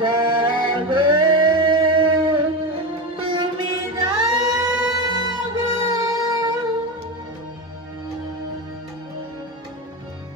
Jago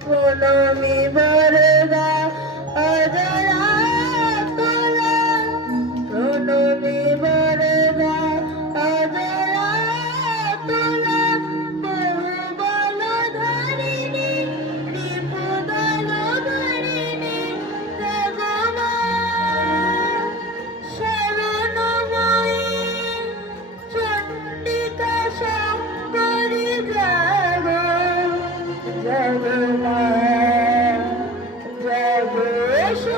প্রণমী Jai Jai Jai Jai